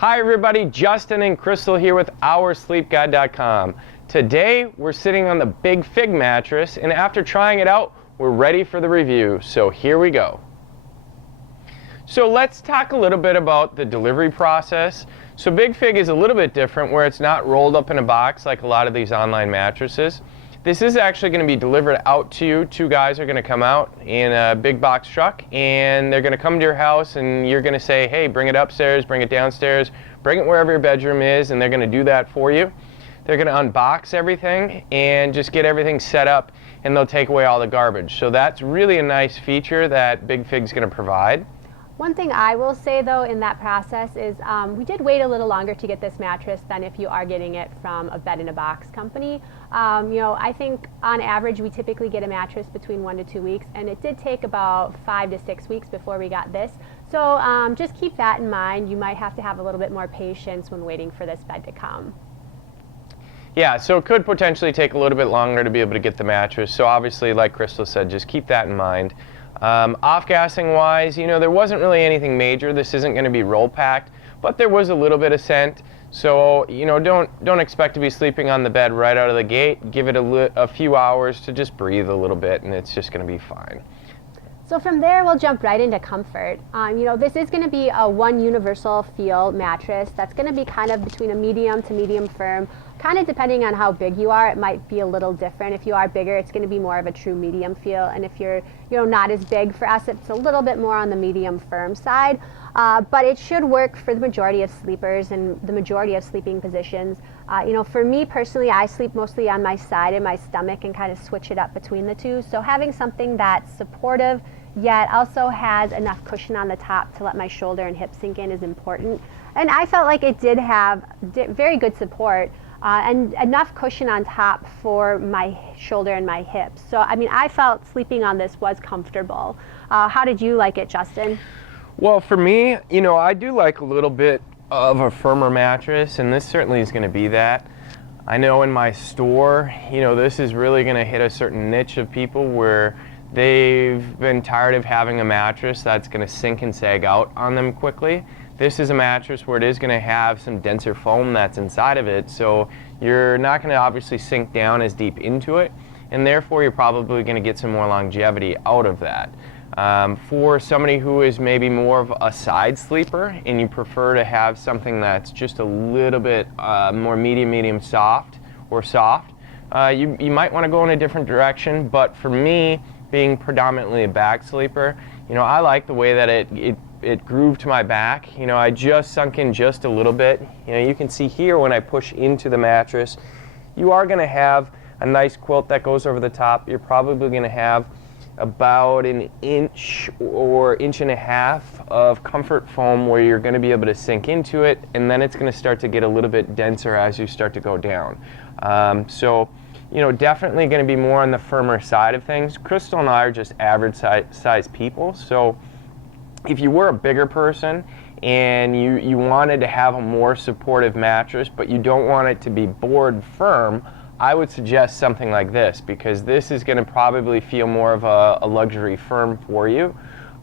Hi everybody, Justin and Crystal here with OurSleepGuide.com. Today we're sitting on the Big Fig mattress, and after trying it out, we're ready for the review. So here we go. So let's talk a little bit about the delivery process. So Big Fig is a little bit different, where it's not rolled up in a box like a lot of these online mattresses. This is actually going to be delivered out to you. Two guys are going to come out in a big box truck, and they're going to come to your house, and you're going to say, hey, bring it upstairs, bring it downstairs, bring it wherever your bedroom is, and they're going to do that for you. They're going to unbox everything and just get everything set up, and they'll take away all the garbage. So that's really a nice feature that Big Fig's going to provide. One thing I will say though in that process is we did wait a little longer to get this mattress than if you are getting it from a bed-in-a-box company. I think on average we typically get a mattress between 1 to 2 weeks, and it did take about 5 to 6 weeks before we got this. So just keep that in mind. You might have to have a little bit more patience when waiting for this bed to come. Yeah, so it could potentially take a little bit longer to be able to get the mattress. So obviously, like Crystal said, just keep that in mind. Off-gassing wise, there wasn't really anything major. This isn't going to be roll packed, but there was a little bit of scent. So, don't expect to be sleeping on the bed right out of the gate. Give it a few hours to just breathe a little bit, and it's just going to be fine. So from there, we'll jump right into comfort. This is going to be a one universal feel mattress that's going to be kind of between a medium to medium firm. Kind of depending on how big you are, it might be a little different. If you are bigger, it's going to be more of a true medium feel, and if you're not as big, for us it's a little bit more on the medium firm side. But it should work for the majority of sleepers and the majority of sleeping positions. For me personally, I sleep mostly on my side and my stomach and kind of switch it up between the two. So having something that's supportive yet also has enough cushion on the top to let my shoulder and hip sink in is important. And I felt like it did have very good support. And enough cushion on top for my shoulder and my hips. So, I felt sleeping on this was comfortable. How did you like it, Justin? Well, for me, I do like a little bit of a firmer mattress, and this certainly is going to be that. I know in my store, this is really going to hit a certain niche of people where they've been tired of having a mattress that's going to sink and sag out on them quickly. This is a mattress where it is going to have some denser foam that's inside of it, so you're not going to obviously sink down as deep into it, and therefore you're probably going to get some more longevity out of that. For somebody who is maybe more of a side sleeper and you prefer to have something that's just a little bit more medium soft or soft, you might want to go in a different direction. But for me, being predominantly a back sleeper, I like the way that it grooved to my back. I just sunk in just a little bit. You can see here when I push into the mattress, you are going to have a nice quilt that goes over the top. You're probably going to have about an inch or inch and a half of comfort foam where you're going to be able to sink into it, and then it's going to start to get a little bit denser as you start to go down. Definitely going to be more on the firmer side of things. Crystal and I are just average size people, so if you were a bigger person and you wanted to have a more supportive mattress, but you don't want it to be board firm, I would suggest something like this, because this is going to probably feel more of a luxury firm for you,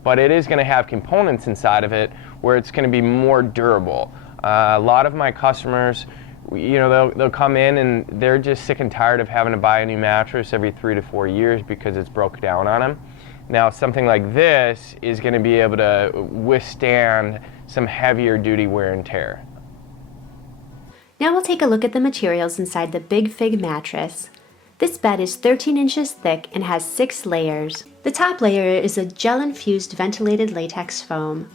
but it is going to have components inside of it where it's going to be more durable. A lot of my customers, they'll come in and they're just sick and tired of having to buy a new mattress every 3 to 4 years because it's broke down on them. Now, something like this is going to be able to withstand some heavier duty wear and tear. Now we'll take a look at the materials inside the Big Fig mattress. This bed is 13 inches thick and has 6 layers. The top layer is a gel-infused ventilated latex foam.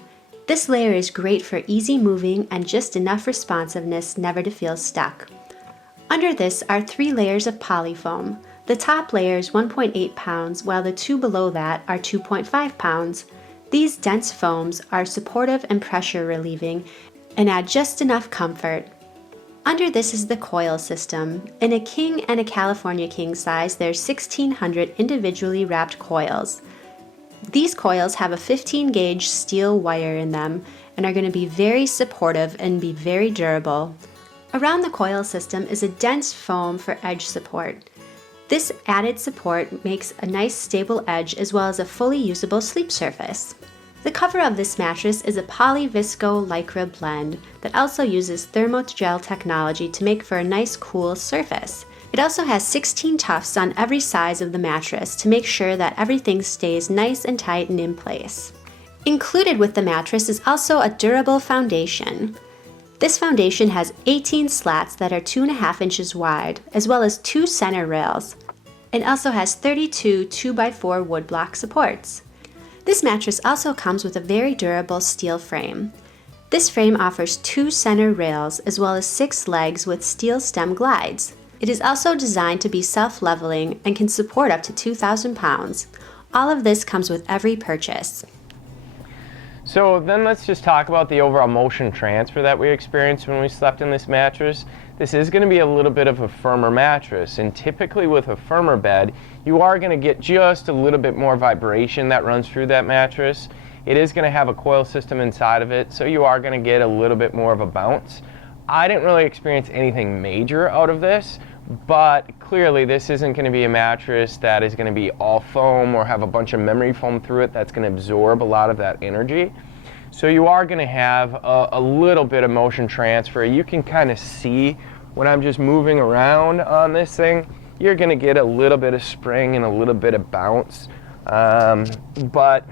This layer is great for easy moving and just enough responsiveness never to feel stuck. Under this are 3 layers of polyfoam. The top layer is 1.8 pounds, while the 2 below that are 2.5 pounds. These dense foams are supportive and pressure relieving and add just enough comfort. Under this is the coil system. In a king and a California king size, there's 1,600 individually wrapped coils. These coils have a 15 gauge steel wire in them and are going to be very supportive and be very durable. Around the coil system is a dense foam for edge support. This added support makes a nice stable edge as well as a fully usable sleep surface. The cover of this mattress is a poly-visco lycra blend that also uses thermogel technology to make for a nice cool surface. It also has 16 tufts on every size of the mattress to make sure that everything stays nice and tight and in place. Included with the mattress is also a durable foundation. This foundation has 18 slats that are 2.5 inches wide, as well as 2 center rails. It also has 32 2x4 woodblock supports. This mattress also comes with a very durable steel frame. This frame offers 2 center rails as well as 6 legs with steel stem glides. It is also designed to be self-leveling and can support up to 2,000 pounds. All of this comes with every purchase. So then let's just talk about the overall motion transfer that we experienced when we slept in this mattress. This is going to be a little bit of a firmer mattress, and typically with a firmer bed, you are going to get just a little bit more vibration that runs through that mattress. It is going to have a coil system inside of it, so you are going to get a little bit more of a bounce. I didn't really experience anything major out of this, but clearly this isn't going to be a mattress that is going to be all foam or have a bunch of memory foam through it that's going to absorb a lot of that energy. So you are going to have a little bit of motion transfer. You can kind of see when I'm just moving around on this thing, you're going to get a little bit of spring and a little bit of bounce. But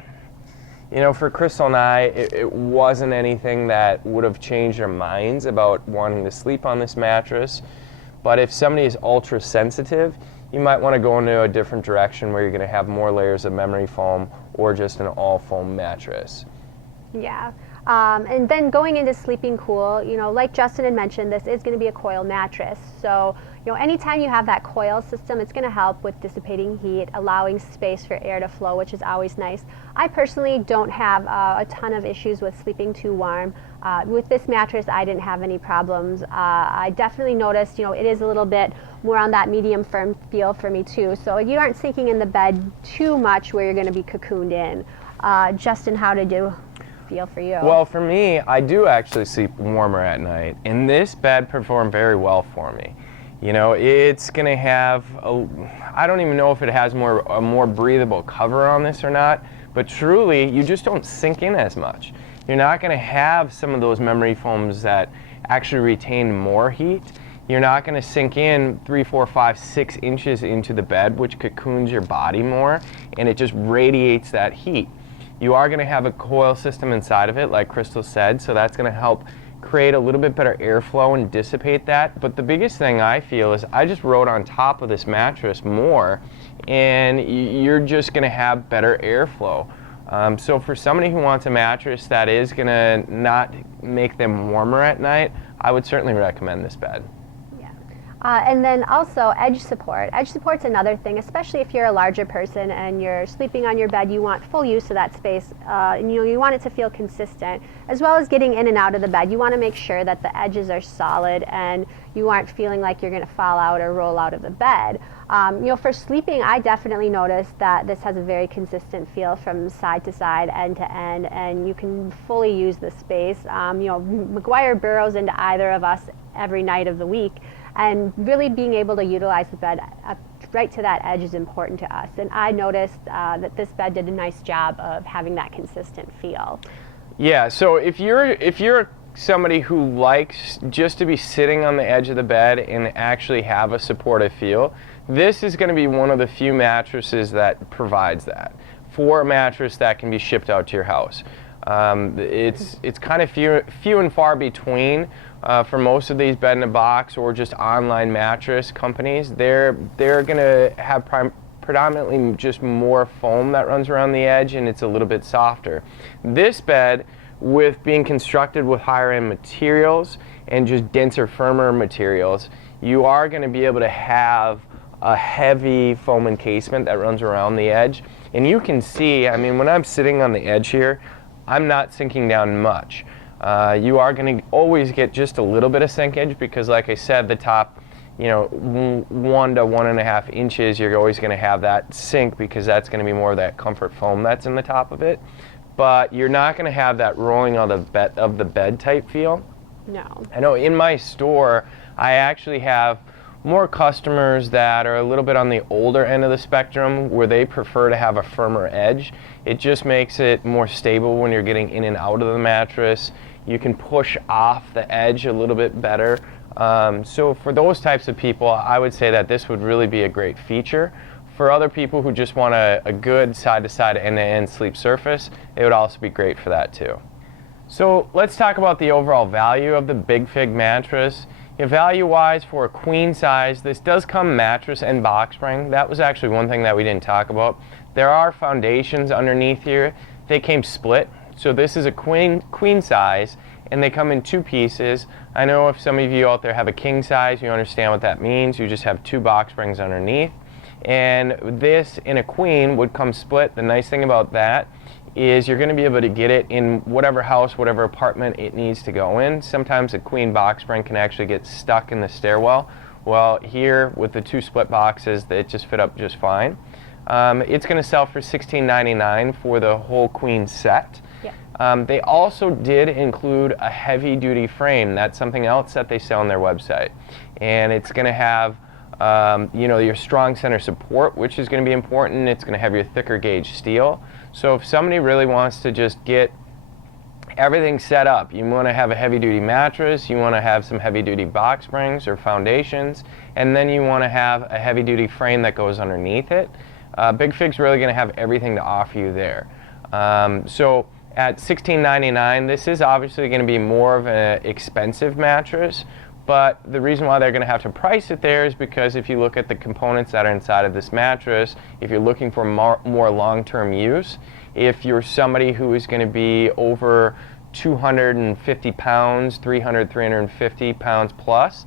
you know, for Crystal and I, it wasn't anything that would have changed our minds about wanting to sleep on this mattress. But if somebody is ultra sensitive, you might want to go into a different direction where you're going to have more layers of memory foam or just an all foam mattress. Yeah. And then going into sleeping cool, you know, like Justin had mentioned, this is going to be a coil mattress. So, you know, anytime you have that coil system, it's going to help with dissipating heat, allowing space for air to flow, which is always nice. I personally don't have a ton of issues with sleeping too warm. With this mattress, I didn't have any problems. I definitely noticed, you know, it is a little bit more on that medium firm feel for me too. So you aren't sinking in the bed too much where you're going to be cocooned in. Justin, how did you feel for you? Well, for me, I do actually sleep warmer at night, and this bed performed very well for me. You know, it's going to have I don't even know if it has a more breathable cover on this or not, but truly, you just don't sink in as much. You're not going to have some of those memory foams that actually retain more heat. You're not going to sink in 3, 4, 5, 6 inches into the bed, which cocoons your body more, and it just radiates that heat. You are going to have a coil system inside of it, like Crystal said, so that's going to help create a little bit better airflow and dissipate that. But the biggest thing I feel is I just rode on top of this mattress more, and you're just going to have better airflow. So for somebody who wants a mattress that is going to not make them warmer at night, I would certainly recommend this bed. And then also edge support. Edge support's another thing, especially if you're a larger person and you're sleeping on your bed, you want full use of that space, and you want it to feel consistent, as well as getting in and out of the bed. You want to make sure that the edges are solid and you aren't feeling like you're going to fall out or roll out of the bed. You know, for sleeping, I definitely noticed that this has a very consistent feel from side to side, end to end, and you can fully use the space. You know, McGuire burrows into either of us every night of the week, and really being able to utilize the bed right to that edge is important to us. And I noticed that this bed did a nice job of having that consistent feel. Yeah, so if you're somebody who likes just to be sitting on the edge of the bed and actually have a supportive feel, this is going to be one of the few mattresses that provides that for a mattress that can be shipped out to your house. It's kind of few and far between for most of these bed-in-a-box or just online mattress companies. They're going to have predominantly just more foam that runs around the edge, and it's a little bit softer. This bed, with being constructed with higher-end materials and just denser, firmer materials, you are going to be able to have a heavy foam encasement that runs around the edge. And you can see, I mean, when I'm sitting on the edge here, I'm not sinking down much. You are going to always get just a little bit of sinkage because, like I said, the top, you know, 1 to 1.5 inches, you're always going to have that sink because that's going to be more of that comfort foam that's in the top of it. But you're not going to have that rolling of the bed type feel. No. I know in my store, I actually have more customers that are a little bit on the older end of the spectrum where they prefer to have a firmer edge. It just makes it more stable when you're getting in and out of the mattress. You can push off the edge a little bit better. So for those types of people, I would say that this would really be a great feature. For other people who just want a good side-to-side, end-to-end sleep surface, it would also be great for that too. So let's talk about the overall value of the Big Fig mattress. Value-wise, for a queen size, this does come mattress and box spring. That was actually one thing that we didn't talk about. There are foundations underneath here. They came split. So this is a queen size, and they come in 2 pieces. I know if some of you out there have a king size, you understand what that means. You just have 2 box springs underneath. And this in a queen would come split. The nice thing about that is you're going to be able to get it in whatever house, whatever apartment it needs to go in. Sometimes a queen box spring can actually get stuck in the stairwell. Well, here with the 2 split boxes, they just fit up just fine. It's going to sell for $16.99 for the whole queen set. Yeah. They also did include a heavy-duty frame. That's something else that they sell on their website. And it's going to have your strong center support, which is going to be important. It's going to have your thicker gauge steel. So if somebody really wants to just get everything set up, you want to have a heavy duty mattress, you want to have some heavy duty box springs or foundations, and then you want to have a heavy duty frame that goes underneath it, Big Fig's really going to have everything to offer you there. So at $16.99, this is obviously going to be more of an expensive mattress. But the reason why they're going to have to price it there is because if you look at the components that are inside of this mattress, if you're looking for more long-term use, if you're somebody who is going to be over 250 pounds, 350 pounds plus,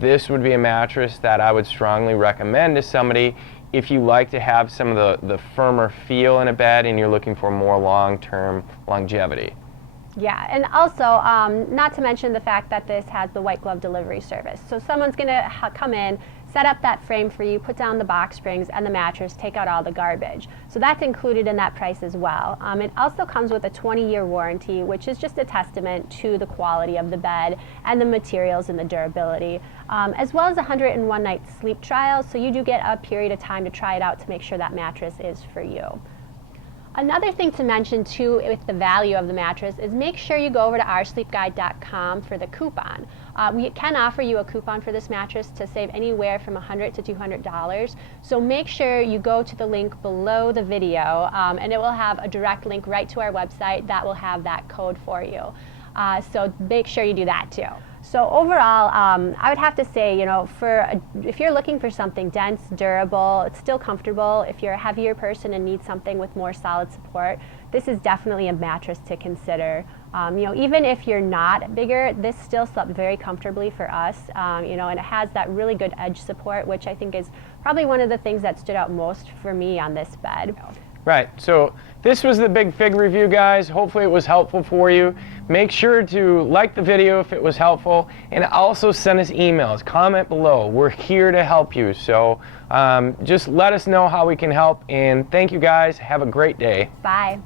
this would be a mattress that I would strongly recommend to somebody if you like to have some of the firmer feel in a bed and you're looking for more long-term longevity. Yeah, and also, not to mention the fact that this has the white glove delivery service. So someone's going to come in, set up that frame for you, put down the box springs and the mattress, take out all the garbage. So that's included in that price as well. It also comes with a 20-year warranty, which is just a testament to the quality of the bed and the materials and the durability, as well as a 101-night sleep trial. So you do get a period of time to try it out to make sure that mattress is for you. Another thing to mention too with the value of the mattress is make sure you go over to oursleepguide.com for the coupon. We can offer you a coupon for this mattress to save anywhere from $100 to $200. So make sure you go to the link below the video and it will have a direct link right to our website that will have that code for you. So make sure you do that too. So overall, I would have to say, if you're looking for something dense, durable, it's still comfortable. If you're a heavier person and need something with more solid support, this is definitely a mattress to consider. Even if you're not bigger, this still slept very comfortably for us. And it has that really good edge support, which I think is probably one of the things that stood out most for me on this bed. Right, so this was the Big Fig review, guys. Hopefully it was helpful for you. Make sure to like the video if it was helpful, and also send us emails, comment below. We're here to help you, so just let us know how we can help, and thank you guys. Have a great day. Bye.